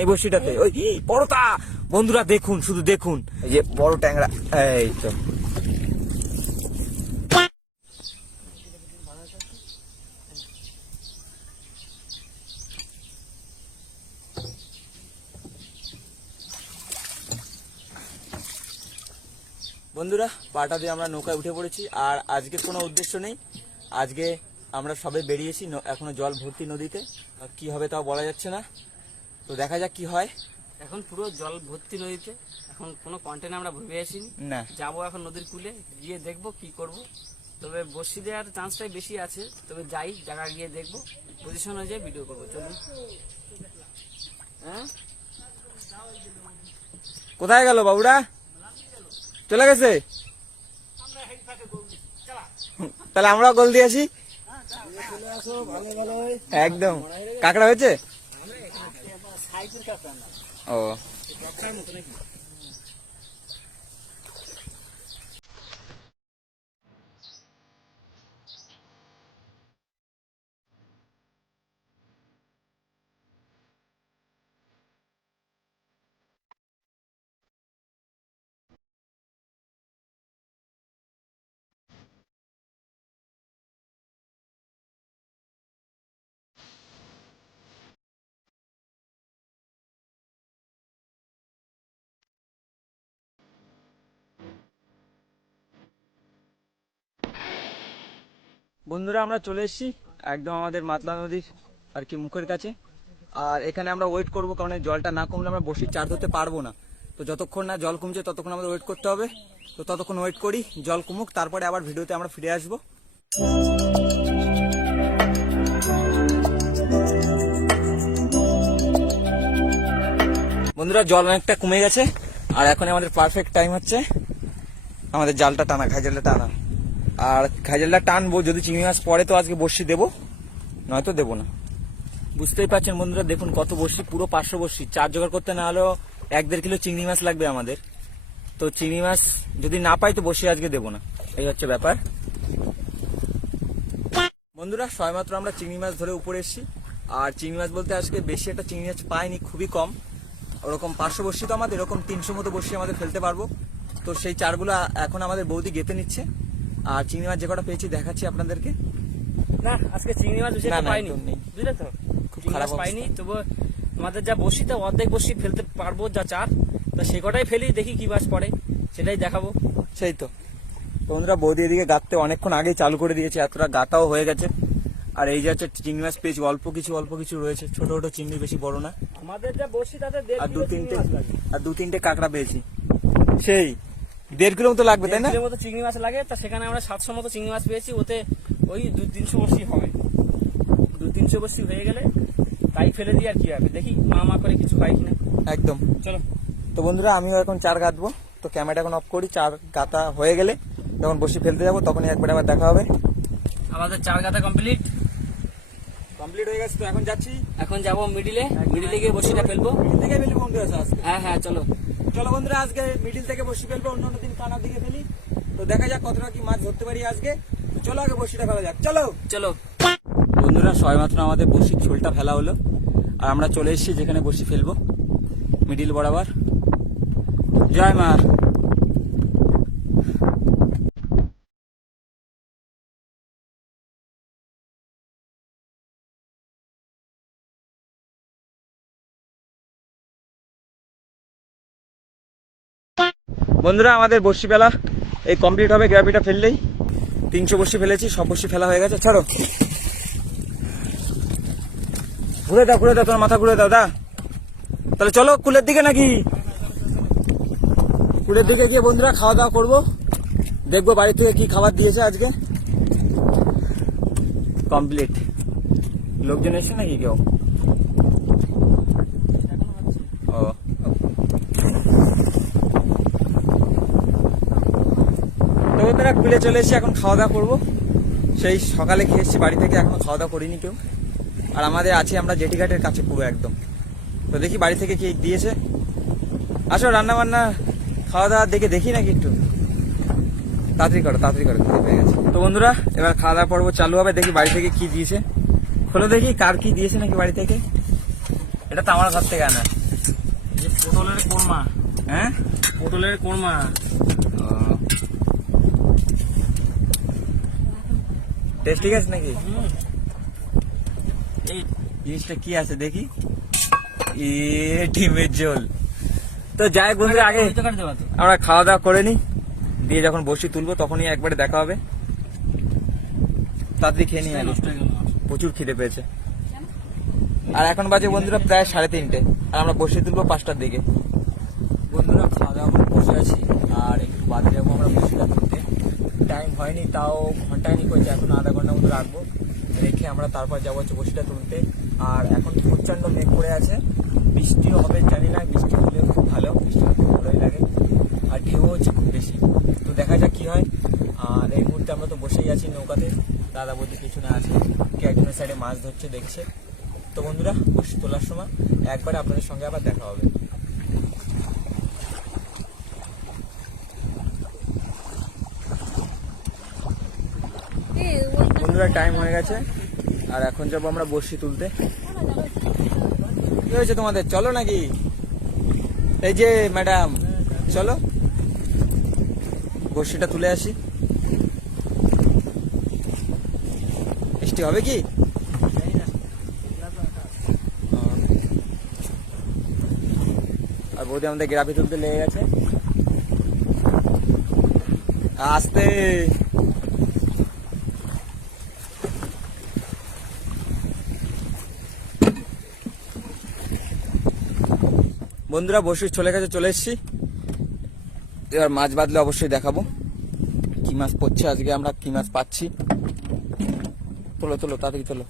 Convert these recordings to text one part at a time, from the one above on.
এই বসিটাতে ওই বড়টা। বন্ধুরা দেখুন, শুধু দেখুন এই যে বড় ট্যাংরা। এই তো বন্ধুরা, পাটা দিয়ে আমরা নৌকায় উঠে পড়েছি। আর আজকের কোনো উদ্দেশ্য নেই, আজকে আমরা সবে বেরিয়েছি, এখনো জল ভর্তি নদীতে। কি হবে তাও বলা যাচ্ছে না, তো দেখা যাক কি হয়। এখন পুরো জল ভর্তি নদীতে, এখন কোনো কন্টেন্ট আমরা ভেবে আসিনি না, যাবো এখন নদীর কূলে গিয়ে দেখবো কি করব। তবে বসি দেওয়ার চান্সটাই বেশি আছে, তবে যাই জায়গা গিয়ে দেখবো, পজিশন অনুযায়ী ভিডিও করবো। চলুন। হ্যাঁ, কোথায় গেল বাবুরা? চলে গেছে? তাহলে আমরাও গোল দিয়েছি একদম। কাঁকড়া হয়েছে? ও বন্ধুরা, আমরা চলে এসেছি একদম আমাদের মাতলা নদীর আর কি মুখের কাছে। আর এখানে আমরা ওয়েট করবো, কারণ এই জলটা না কমলে আমরা বসির চার ধরতে পারবো না। তো যতক্ষণ না জল কমছে ততক্ষণ আমাদের ওয়েট করতে হবে। তো ততক্ষণ ওয়েট করি, জল কমুক, তারপরে আবার ভিডিওতে আমরা ফিরে আসবো। বন্ধুরা, জল অনেকটা কমে গেছে, আর এখন আমাদের পারফেক্ট টাইম হচ্ছে আমাদের জালটা টানা, ঘাইজালটা টানা। আর ঘাইজালটা টানবো, যদি চিংড়ি মাছ পড়ে তো আজকে বড়শি দেবো, নয়তো দেবো না। বুঝতেই পারছেন বন্ধুরা, দেখুন কত বড়শি, পুরো 500 বড়শি। চার জোগাড় করতে না হলেও 1-1.5 কিলো চিংড়ি মাছ লাগবে আমাদের। তো চিংড়ি মাছ যদি না পাই তো বড়শি আজকে দেবো না, এই হচ্ছে ব্যাপার। বন্ধুরা, সবেমাত্র আমরা চিংড়ি মাছ ধরে উপরে এসেছি। আর চিংড়ি মাছ বলতে আজকে বেশি একটা চিংড়ি মাছ পাইনি, খুবই কম। ওরকম 500 বড়শি তো আমাদের, এরকম 300 মতো বড়শি আমাদের ফেলতে পারবো। তো সেই চারগুলো এখন আমাদের বৌদি গেঁথে নিচ্ছে। আর চিংড়ি মাছ যে কটা পেয়েছি দেখাচ্ছি আপনাদেরকে। না আজকে চিংড়ি মাছ বেশি পাইনি, বুঝলে তো, খুব চিংড়ি খারাপ মাছ পাইনি। তবু আমাদের যা বসিতে অর্ধেক বসি ফেলতে পারবো, যা চার, তা সে কটাই ফেলি, দেখি কি মাছ পড়ে সেটাই দেখাবো। সেই তো বন্ধুরা, বৌদি এদিকে গাঁততে অনেকক্ষণ আগেই চালু করে দিয়েছে, এতটা গাঁতাও হয়ে গেছে। আর এই যে হচ্ছে চিংড়ি মাছ পেয়েছি, অল্প কিছু রয়েছে, ছোট ছোট চিংড়ি, বেশি বড় না। আমাদের যা বসি তাতে আর দু তিনটে কাঁকড়া পেয়েছি, সেই 1.5 কিলো মতো লাগবে, তাই না? মতো চিংড়ি মাছ লাগে, তা সেখানে আমরা 700 মতো চিংড়ি মাছ পেয়েছি। ওতে ওই 200-300 বসি হবে, 200-300 বসি হয়ে গেলে তাই ফেলে দিই। আর কি হবে দেখি, মা করে কিছু হয় কিনা। একদম। চলো। তো বন্ধুরা, আমিও এখন চার গাঁথবো, তো ক্যামেরাটা এখন অফ করি। চার গাঁথা হয়ে গেলে যখন বসি ফেলতে যাবো তখনই একবার আবার দেখা হবে। আমাদের চার গাঁথা কমপ্লিট হয়ে গেছে। তো এখন যাচ্ছি, এখন যাবো মিডিলে গিয়ে বসিটা ফেলবো। থেকে ফেলি বন্ধু আজকে। হ্যাঁ চলো বন্ধুরা, আজকে মিডিল থেকে বসি ফেলবো, অন্যান্য দিন কানার দিকে ফেলি। তো দেখা যাক কতটা কি মাছ ধরতে পারি আজকে। তো চলো আগে বসিটা ফেলা যাক, চলো। বন্ধুরা, সবেমাত্র আমাদের বসির ঝোলটা ফেলা হলো, আর আমরা চলে এসেছি যেখানে বসি ফেলবো, মিডিল বরাবর। জয় মা। বন্ধুরা, আমাদের বসি ফেলা এই কমপ্লিট হবে, গ্রাভিটা ফেললেই। 300 বসি ফেলেছি, সব বসি ফেলা হয়ে গেছে। ছাড়ো, ঘুরে দাও তোমার মাথা ঘুরে দাও। তাহলে চলো কুলের দিকে, নাকি কুলের দিকে গিয়ে বন্ধুরা খাওয়া দাওয়া করবো, দেখবো বাড়ি থেকে কি খাবার দিয়েছে আজকে। কমপ্লিট। লোকজন এসে নাকি কেউ? ও, তো বন্ধুরা কুলে চলে এসেছি, এখন খাওয়া দাওয়া করবো। সেই সকালে খেয়ে এসেছি বাড়ি থেকে, এখনো খাওয়া দাওয়া করিনি কেউ। আর আমাদের আছে, আমরা জেটিঘাটের কাছে পুরো একদম। তো দেখি বাড়ি থেকে কি দিয়েছে। আসো, রান্না বান্না খাওয়া দাওয়া দেখি নাকি একটু তাড়াতাড়ি করো, খেতে পেয়ে গেছে। তো বন্ধুরা, এবার খাওয়া দাওয়া পর্ব চালু হবে, দেখি বাড়ি থেকে কি দিয়েছে। খোলো দেখি কার কি দিয়েছে নাকি বাড়ি থেকে। এটা তো আমার ঘর থেকে আনা। যে পটলের কোরমা, হ্যাঁ পটলের কোরমা। টেস্ট ঠিক আছে নাকি? এই জিনিসটা কি আছে দেখি। ডিমের ঝোল। তো যাই বন্ধুরা, আগে তো কাটতে পারতো। আমরা খাওয়া দাওয়া করে নি, দিয়ে যখন বসি তুলবো তখনই একবারে দেখা হবে। তাড়াতাড়ি খেয়ে নিয়ে নষ্ট হয়ে গেল। প্রচুর খিদে পেয়েছে। আর এখন বাজে বন্ধুরা প্রায় 3:30, আর আমরা বসে তুলবো 5টার দিকে। বন্ধুরা খাওয়া দাওয়া করে বসে আছি, আর একটু বাদে যাবো আমরা বসিটা তুলতে। টাইম হয়নি, তাও ঘন্টায় করছে, এখন আধা ঘন্টা মতো রাখবো, রেখে আমরা তারপর যাবো হচ্ছে বসিটা তুলতে। আর এখন প্রচন্ড মেঘ করে আছে, বৃষ্টিও হবে জানি না, বৃষ্টি হলে খুব ভালো, বৃষ্টি হলে খুব ভালোই লাগে। আর ঢেউ হচ্ছে খুব বেশি, তো দেখা যাক কি হয়। আর এই মুহূর্তে আমরা তো বসেই আছি নৌকাতে, দাদা বলতে পিছনে আছে, কে একজনের সাইডে মাছ ধরছে দেখছে। তো বন্ধুরা, বসে তোলার সময় একবারে আপনাদের সঙ্গে আবার দেখা হবে। বন্ধুরা টাইম হয়ে গেছে, আর এখন যাবো আমরা বসি তুলতে। কি হয়েছে তোমাদের, চলো নাকি? এই যে ম্যাডাম, চলো বসিটা তুলে আসি। বৃষ্টি হবে কি? আর বৌদি আমাদের গ্রাফি তুলতে লেগে গেছে। আসতে বন্ধুরা, বসি চলে গেছে, চলে এসছি। এবার মাছ বাঁধলে অবশ্যই দেখাবো কি মাছ পড়ছে আজকে, আমরা কি মাছ পাচ্ছি। তোলো তোলো, তাড়াতাড়ি তোলো।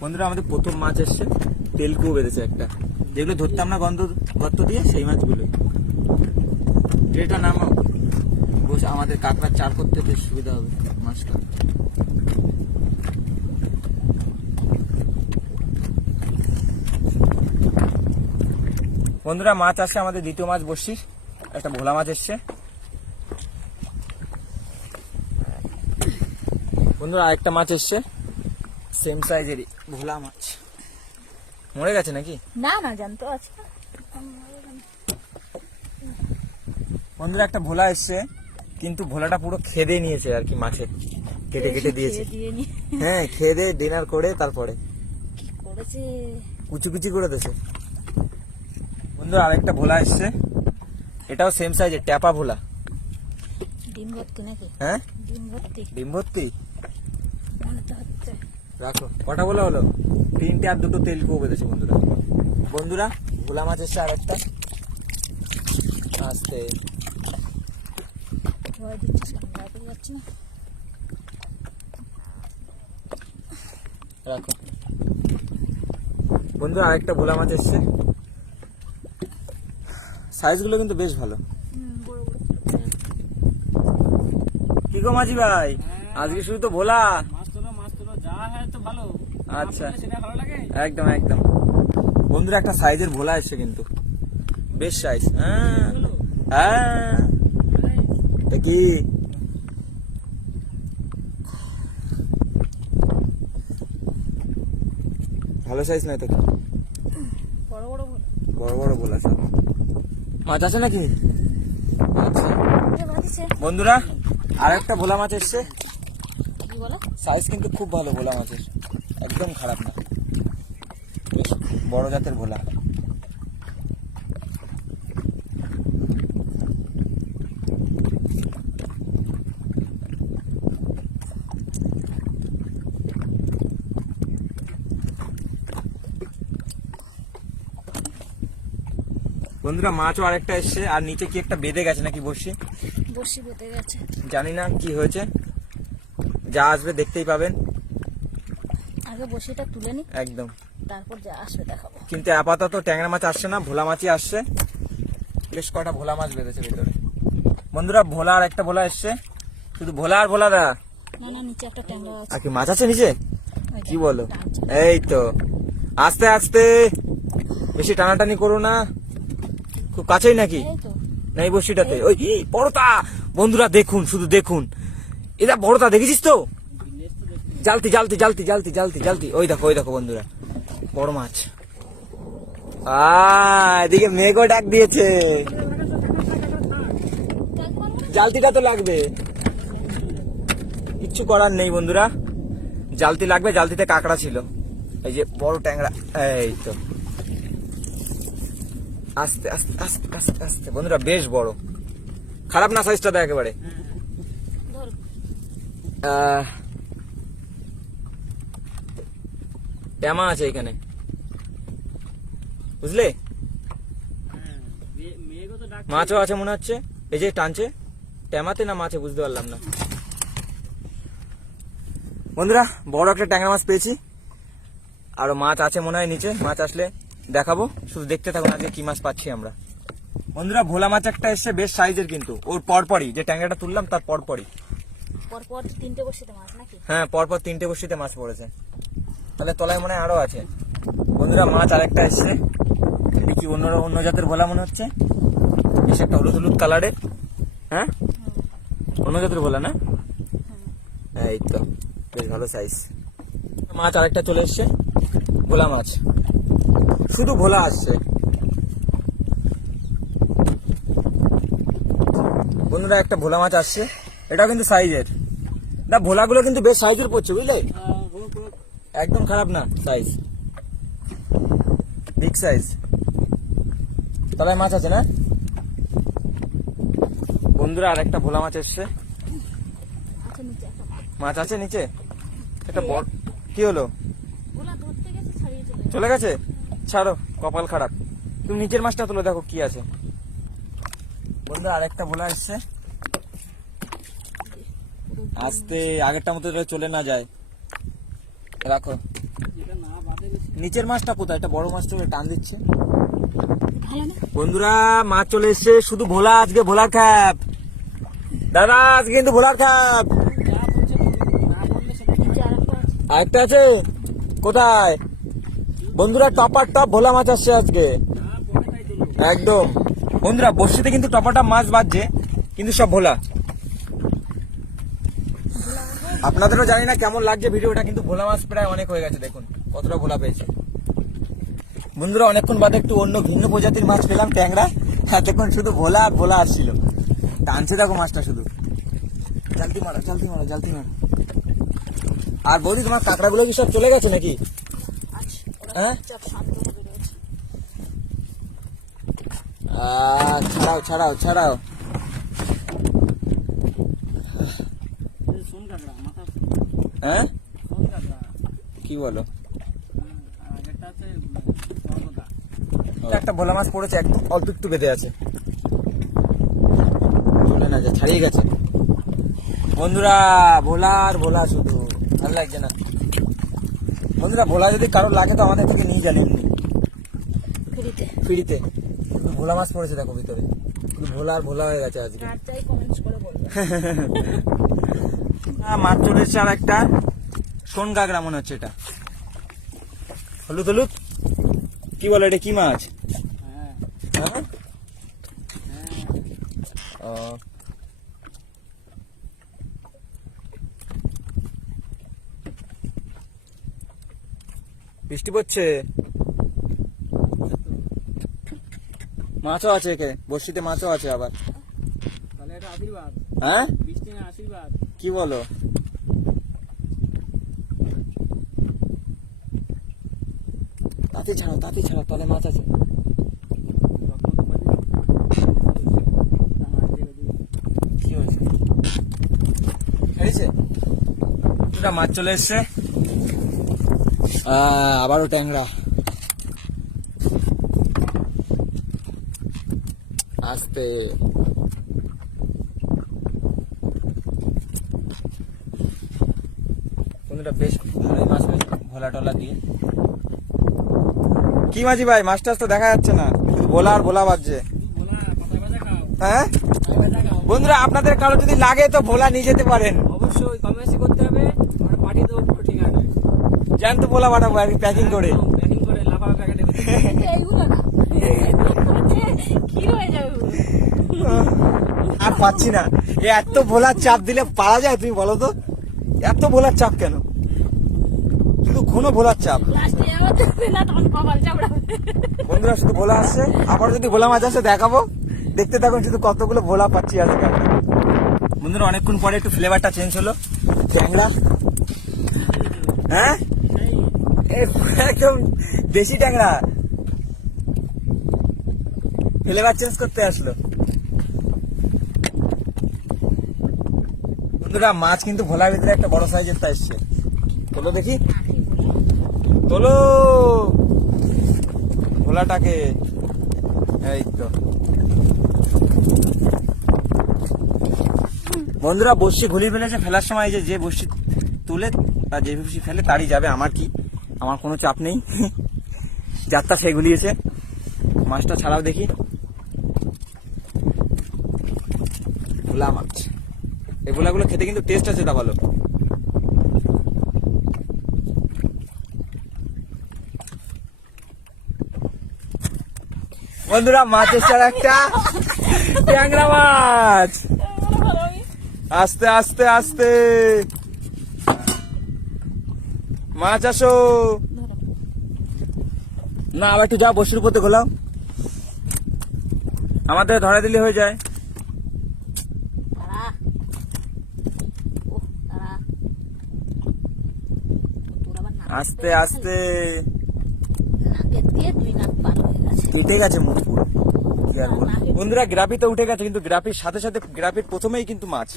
বন্ধুরা, আমাদের প্রথম মাছ এসছে, তেলকুয়ো বেঁধেছে একটা, যেগুলো ধরতাম না গর্ত দিয়ে, সেই মাছগুলোই। এটা নামাও, বসে আমাদের কাঁকড়ার চার করতে বেশ সুবিধা হবে মাছটা। বন্ধুরা, মাছ আসছে আমাদের দ্বিতীয় মাছ বসছি, একটা ভোলা মাছ এসছে। বন্ধুরা, আরেকটা মাছ এসছে, সেম সাইজেরই ভোলা মাছ। মরে গেছে নাকি? না না, জানতো আছে। বন্ধুরা, একটা ভোলা এসছে, কিন্তু ভোলাটা পুরো খেদে নিয়েছে আর কি, মাছে কেটে কেটে দিয়েছে। হ্যাঁ, খেদে ডিনার করে তারপরে কি করেছে? কুচি কুচি করে দিয়েছে। বন্ধুরা, আরেকটা ভোলা এসছে, এটাও সেম সাইজের ট্যাপা ভোলা। ডিম ভর্তি নাকি? হ্যাঁ, ডিম ভর্তি ডিম ভর্তি। মনে তো হচ্ছে। রাখো, কটা ভোলা হলো? 3টে, আর 2টো তেলকুয়ো বেঁধেছে। বন্ধুরা বন্ধুরা ভোলা মাছ এসছে আর একটা। আস্তে ভয় দিচ্ছিস কেন? ভয় পেয়ে যাচ্ছি না। রাখো। বন্ধুরা, আরেকটা ভোলা মাছ এসছে, সাইজগুলো কিন্তু বেশ ভালো। বড় বড়। কি গো মাঝি ভাই, আজকে শুধু তো ভোলা। মাছ তোলো, মাছ তোলো, যা হয় তো ভালো। আচ্ছা, আপনার সেটা ভালো লাগে। একদম একদম। বন্ধুরা, একটা সাইজের ভোলা এসছে, কিন্তু বেশ সাইজ। হ্যাঁ হ্যাঁ, এটা কি? ভালো সাইজ নয় তো কি? বড় বড় বলে। বড় বড় ভোলা সব। মাছ আছে নাকি? আচ্ছা বাঁধিছে। বন্ধুরা, আর একটা ভোলা মাছ এসছে, কি বলো? সাইজ কিন্তু খুব ভালো ভোলা মাছের, একদম খারাপ না, বেশ বড় জাতের ভোলা। বন্ধুরা, মাছও আরেকটা এসছে, আর নিচে কি একটা বেঁধে গেছে নাকি বসি, বর্ষি বেঁধে গেছে। জানি না কি হয়েছে, যা আসবে দেখতেই পাবেন। আগে বর্ষিটা তুলে নি, একদম। তারপর যা আসবে দেখাবো। কিন্তু আপাতত ট্যাংরা মাছ আসছে না, ভোলা মাছই আসছে। বেশ কটা ভোলা মাছ বেঁধেছে ভিতরে। বন্ধুরা, ভোলা আর একটা ভোলা এসছে, শুধু ভোলা আর ভোলা দা। না না, নিচে একটা ট্যাংরা আছে। আর কি মাছ আছে নিচে? ওই কি দেখ, বলো? টানছে। এই তো, আস্তে আস্তে, বেশি টানাটানি করো না। খুব কাছেই নাকি? এই তো। না, এই বসিটাতে ওই বড়টা। বন্ধুরা দেখুন, শুধু দেখুন, এটা বড়টা দেখেছিস তো? জালতি জালতি জালতি জালতি জালতি জালতি, ওই দেখো, ওই দেখো বন্ধুরা, বড় মাছ। এদিকে মেঘও ডাক দিয়েছে, জালতিটা তো লাগবে, কিচ্ছু করার নেই বন্ধুরা, জালতি লাগবে। জালতিতে কাঁকড়া ছিল, এই যে বড় ট্যাংরা, এই তো। আস্তে আস্তে আস্তে আস্তে আস্তে বন্ধুরা, বেশ বড়, খারাপ না সাইজটা দেয় একেবারে। ধর ট্যামা আছে এখানে, বুঝলে, মেঘও তো ডাক মাছও আছে মনে হচ্ছে। এই যে টানছে, ট্যামাতে না মাছে বুঝতে পারলাম না। বন্ধুরা বড় একটা ট্যাংরা মাছ পেয়েছি, আরো মাছ আছে মনে হয় নিচে, মাছ আসলে দেখাবো, শুধু দেখতে থাকুন আজকে কি মাছ পাচ্ছি আমরা। বন্ধুরা ভোলা মাছ একটা এসছে, বেশ সাইজের, কিন্তু ওর পরপরই যে ট্যাংরাটা তুললাম তার পরপরই। পরপর 3টে বসিতে মাছ নাকি? হ্যাঁ পরপর 3টে বসিতে মাছ পড়েছে, তাহলে তলায় মনে হয় আরো আছে। বন্ধুরা মাছ আরেকটা এসছে, দেখি অন্য জাতের ভোলা মনে হচ্ছে, বেশ একটা হলুদ হলুদ কালারের। হ্যাঁ অন্য জাতের ভোলা না, এই তো বেশ ভালো সাইজ মাছ। আরেকটা চলে এসছে, ভোলা মাছ, শুধু ভোলা আসছে। বন্ধুরা একটা ভোলা মাছ আসছে, এটাও কিন্তু সাইজের, না ভোলাগুলো কিন্তু বেশ সাইজের পড়ছে বুঝলে, একদম খারাপ না সাইজ, বিগ সাইজ। তলায় মাছ আছে না বন্ধুরা, আর একটা ভোলা মাছ এসছে, আচ্ছা নিচে একটা মাছ। মাছ আছে নিচে একটা বড়। কি হলো, ওলা ধরতে গেছে ছাড়িয়ে চলে চলে গেছে, ছাড়ো, কপাল খারাপ। তুমি নিচের মাছটা তুলে দেখো কি আছে। বন্ধুরা আরেকটা ভোলা এসছে, আস্তে, আগেরটা মতো চলে না যায়, রাখো। যেটা না বাদে বেশি নিচের মাছটা কোথায়, একটা বড় মাছ চলে টান দিচ্ছে। ভালো না? বন্ধুরা মাছ চলে এসছে, শুধু ভোলা, আজকে ভোলার খ্যাপ দাদা, আজকে কিন্তু ভোলার খ্যাপ। যা পড়ছে না পড়লে সেটা নিচে আরেকটা আছে। আরেকটা আছে কোথায় বন্ধুরা, টপার টপ ভোলা মাছ আসছে আজকে না পড়ে তাই তুলো। একদম। বন্ধুরা বর্ষিতে কিন্তু টপাটা মাছ বাজছে, কিন্তু সব ভোলা। আপনাদেরও জানি না কেমন লাগছে ভিডিওটা, কিন্তু ভোলা মাছ প্রায় অনেক হয়ে গেছে, দেখুন কতটা ভোলা পেয়েছে। বন্ধুরা অনেকক্ষণ বাদে একটু অন্য ভিন্ন প্রজাতির মাছ পেলাম, ট্যাংরা। হ্যাঁ দেখুন শুধু ভোলা আর ভোলা আসছিল, টানছে দেখো মাছটা শুধু। জালতি মারো জালতি মারো জালতি মারো। আর বৌদি তোমার কাঁকড়াগুলো কি সব চলে গেছে নাকি? আচ্ছা ওরা হ্যাঁ? চাপ শান্ত হবে রয়েছে। ছাড়াও ছাড়াও ছাড়াও। এই শোন কাকড়া মাথা হ্যাঁ শোন কাকড়া। কি বলো, আর আগেরটা আছে সর্বদা। একটা ভোলা মাছ পড়েছে, একদম অল্প একটু বেঁধে আছে, চলে না যায়, ছাড়িয়ে গেছে। বন্ধুরা ভোলা আর ভোলা, শুধু ভালো লাগছে না। বন্ধুরা ভোলা যদি কারোর লাগে তো আমাদের থেকে নিয়ে যান এমনি ফ্রিতে। ফ্রিতে। শুধু ভোলা মাছ পড়েছে দেখো ভিতরে, শুধু ভোলা আর ভোলা হয়ে গেছে আজকে। আর চাই কমেন্টস করে বলবে। মাছ চলে এসছে আর একটা সোন কাঁকড়া মনে হচ্ছে, এটা হলুদ হলুদ, কি বলে এটা, কি মাছ? হ্যাঁ হ্যাঁ ও, বৃষ্টি পড়ছে, মাছও আছে, একে বর্ষিতে মাছও আছে আবার। তাহলে এটা আশীর্বাদ, হ্যাঁ বৃষ্টি না আশীর্বাদ। কি বলো, তাতে ছাড়াও তাহলে মাছ আছে। কি হয়েছে, খেয়েছে দুটা মাছ চলে এসছে, আবারও ট্যাংরা। আস্তে বন্ধুরা, বেশ ভালোই মাছ হয়েছে ভোলা টলা দিয়ে। কি মাঝি ভাই, মাছ টাছ তো দেখা যাচ্ছে না, শুধু ভোলা আর ভোলা বাজছে। ভোলা পাতা ভাজা খাও, হ্যাঁ পাতা ভাজা খাও। বন্ধুরা আপনাদের কারো যদি লাগে তো ভোলা নিয়ে যেতে পারেন, অবশ্যই কম বেশি করতে হবে, আমরা পাঠিয়ে দেবো পুরো ঠিকানা। জ্যান্ত ভোলা বানাবো আর প্যাকিং করে। প্যাকিং করে লাফাবে প্যাকেটে। এইগুলো না কি হয়ে যাবে পুরো। আর পাচ্ছি না, এত ভোলার চাপ দিলে পারা যায় তুমি বলো তো, এত ভোলার চাপ কেন, শুধু ঘন ভোলার চাপ। লাস্টে যাবে না তখন কপাল চাপড়াবে। বন্ধুরা শুধু ভোলা আসছে, আবার যদি ভোলা মাছ আসে দেখাবো, দেখতে থাকুন শুধু কতগুলো ভোলা পাচ্ছি আজকে আমরা। বন্ধুরা অনেকক্ষণ পরে একটু ফ্লেভারটা চেঞ্জ হলো, ট্যাংরা, হ্যাঁ একদম দেশি ট্যাংরা ফ্লেভার চেঞ্জ করতে আসলো। বন্ধুরা মাছ কিন্তু ভোলার ভিতরে একটা বড় সাইজের তা এসছে, তোলো দেখি, তোলো ভোলাটাকে, এই তো। বন্ধুরা বড়শি ঘুরিয়ে ফেলেছে, ফেলার সময় এই যে বড়শি তুলে বা যে বড়শি ফেলে তারই যাবে, আমার কি, আমার কোনো চাপ নেই। যাত্রা সে ঘুরিয়েছে। মাছটা ছাড়াও দেখি, ভোলা মাছ। এই ভোলাগুলো খেতে কিন্তু টেস্ট আছে, তা ভালো। বন্ধুরা মাছ এসছে আর একটা ট্যাংরা মাছ। আস্তে আস্তে আস্তে মাছ আসো না, আবার একটু যা বসুর উপর গোলাও, আমাদের ধরা দিলে হয়ে যায়। দাঁড়া। ওহ, দাঁড়া। তোর আবার নাক আস্তে আস্তে নাকের দিয়ে দুই নাক পার হয়ে গেছে। কেটে গেছে মুখ পুরো, কি আর বলবো। বন্ধুরা গ্রাপি তো উঠে গেছে, কিন্তু গ্রাপির সাথে সাথে গ্রাপির প্রথমেই কিন্তু মাছ।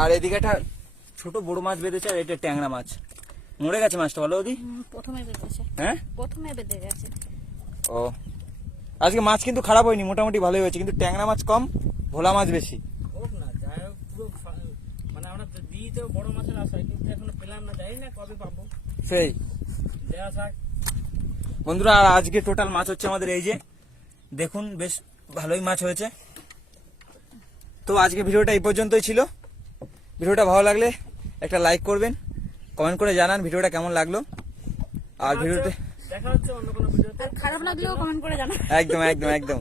আর এদিকে একটা ছোট বড় মাছ বেঁধেছে, আর এটা ট্যাংরা মাছ। মরে গেছে মাছটা, বলো ওদি? প্রথমে বেঁধেছে, হ্যাঁ প্রথমে বেঁধে গেছে। ও আজকে মাছ কিন্তু খারাপ হয়নি, মোটামুটি ভালোই হয়েছে, কিন্তু ট্যাংরা মাছ কম, ভোলা মাছ বেশি। হোক না, যাই হোক পুরো মানে আমরা তো দিয়েতেও বড় মাছের আশায়, কিন্তু এখনো পেলাম না, জানি না কবে পাবো। সেই দেওয়া থাক। বন্ধুরা আর আজকে টোটাল মাছ হচ্ছে আমাদের এই যে দেখুন, বেশ ভালোই মাছ হয়েছে। তো আজকে ভিডিওটা এই পর্যন্তই ছিল। ভিডিওটা ভালো লাগলে একটা লাইক করবেন, কমেন্ট করে জানান ভিডিওটা কেমন লাগলো। আর ভিডিওতে দেখা হচ্ছে অন্য কোনো ভিডিওতে। আর খারাপ লাগলেও কমেন্ট করে জানা। একদম একদম একদম।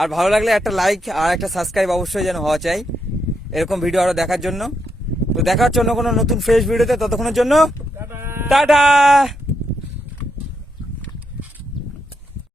আর ভালো লাগলে একটা লাইক আর একটা সাবস্ক্রাইব অবশ্যই যেন হওয়া চাই, এরকম ভিডিও আরো দেখার জন্য। তো দেখা হচ্ছে অন্য কোনো নতুন ফ্রেশ ভিডিওতে, ততক্ষণের জন্য টাটা। টাটা।